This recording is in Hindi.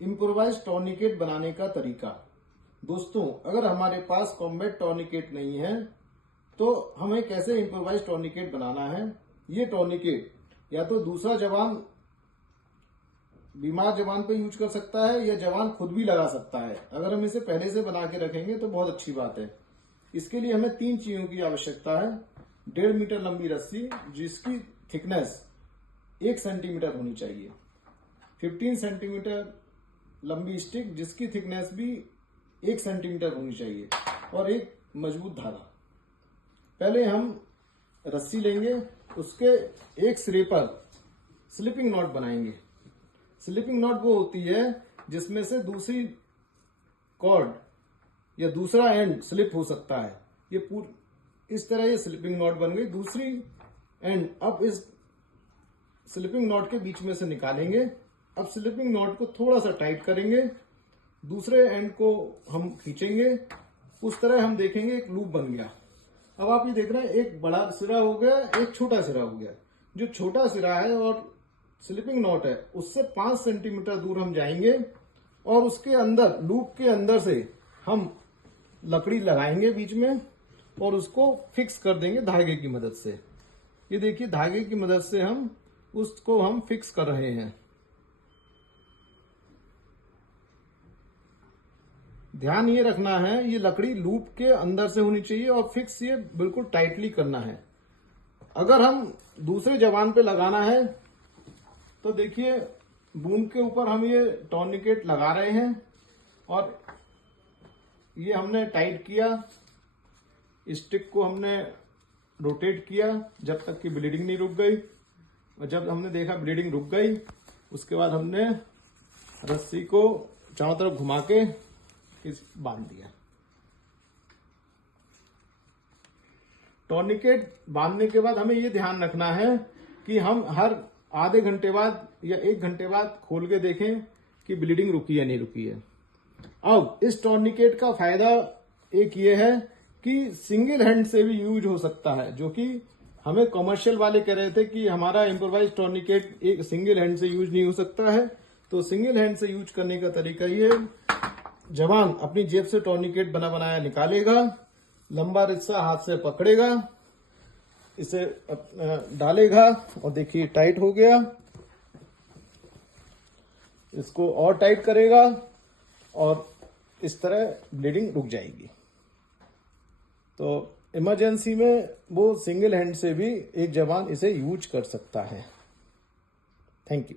इम्प्रोवाइज टॉर्निकेट बनाने का तरीका। दोस्तों, अगर हमारे पास कॉम्बैट टॉर्निकेट नहीं है तो हमें कैसे इम्प्रोवाइज टॉर्निकेट बनाना है। ये टॉर्निकेट या तो दूसरा जवान बीमार जवान पे यूज कर सकता है या जवान खुद भी लगा सकता है। अगर हम इसे पहले से बना के रखेंगे तो बहुत अच्छी बात है। इसके लिए हमें 3 चीजों की आवश्यकता है। 1.5 मीटर लंबी रस्सी जिसकी थिकनेस 1 सेंटीमीटर होनी चाहिए। 15 सेंटीमीटर लंबी स्टिक जिसकी थिकनेस भी 1 सेंटीमीटर होनी चाहिए और एक मजबूत धागा। पहले हम रस्सी लेंगे, उसके एक सिरे पर स्लिपिंग नॉट बनाएंगे। स्लिपिंग नॉट वो होती है जिसमें से दूसरी कॉर्ड या दूसरा एंड स्लिप हो सकता है। ये इस तरह ये स्लिपिंग नॉट बन गई। दूसरी एंड अब इस स्लिपिंग नॉट के बीच में से निकालेंगे। अब स्लिपिंग नॉट को थोड़ा सा टाइट करेंगे, दूसरे एंड को हम खींचेंगे। उस तरह हम देखेंगे एक लूप बन गया। अब आप ये देख रहे हैं एक बड़ा सिरा हो गया, एक छोटा सिरा हो गया। जो छोटा सिरा है और स्लिपिंग नॉट है उससे 5 सेंटीमीटर दूर हम जाएंगे और उसके अंदर लूप के अंदर से हम लकड़ी लगाएंगे बीच में और उसको फिक्स कर देंगे धागे की मदद से। ये देखिए धागे की मदद से हम फिक्स कर रहे हैं। ध्यान ये रखना है ये लकड़ी लूप के अंदर से होनी चाहिए और फिक्स ये बिल्कुल टाइटली करना है। अगर हम दूसरे जवान पे लगाना है तो देखिए बूंद के ऊपर हम ये टॉर्निकेट लगा रहे हैं और ये हमने टाइट किया। स्टिक को हमने रोटेट किया जब तक कि ब्लीडिंग नहीं रुक गई और जब हमने देखा ब्लीडिंग रुक गई उसके बाद हमने रस्सी को चारों तरफ घुमा के बांध दिया। टॉर्निकेट बांधने के बाद हमें ये ध्यान रखना है कि हम हर आधे घंटे बाद या 1 घंटे बाद खोल के देखें कि ब्लीडिंग रुकी या नहीं रुकी है। अब इस टॉर्निकेट का फायदा एक ये है कि सिंगल हैंड से भी यूज हो सकता है, जो कि हमें कमर्शियल वाले कह रहे थे कि हमारा इम्प्रोवाइज टॉर्निकेट एक सिंगल हैंड से यूज नहीं हो सकता है। तो सिंगल हैंड से यूज करने का तरीका ये, जवान अपनी जेब से टॉर्निकेट बना बनाया निकालेगा, लंबा रिस्सा हाथ से पकड़ेगा, इसे डालेगा और देखिए टाइट हो गया। इसको और टाइट करेगा और इस तरह ब्लीडिंग रुक जाएगी। तो इमरजेंसी में वो सिंगल हैंड से भी एक जवान इसे यूज कर सकता है। Thank you.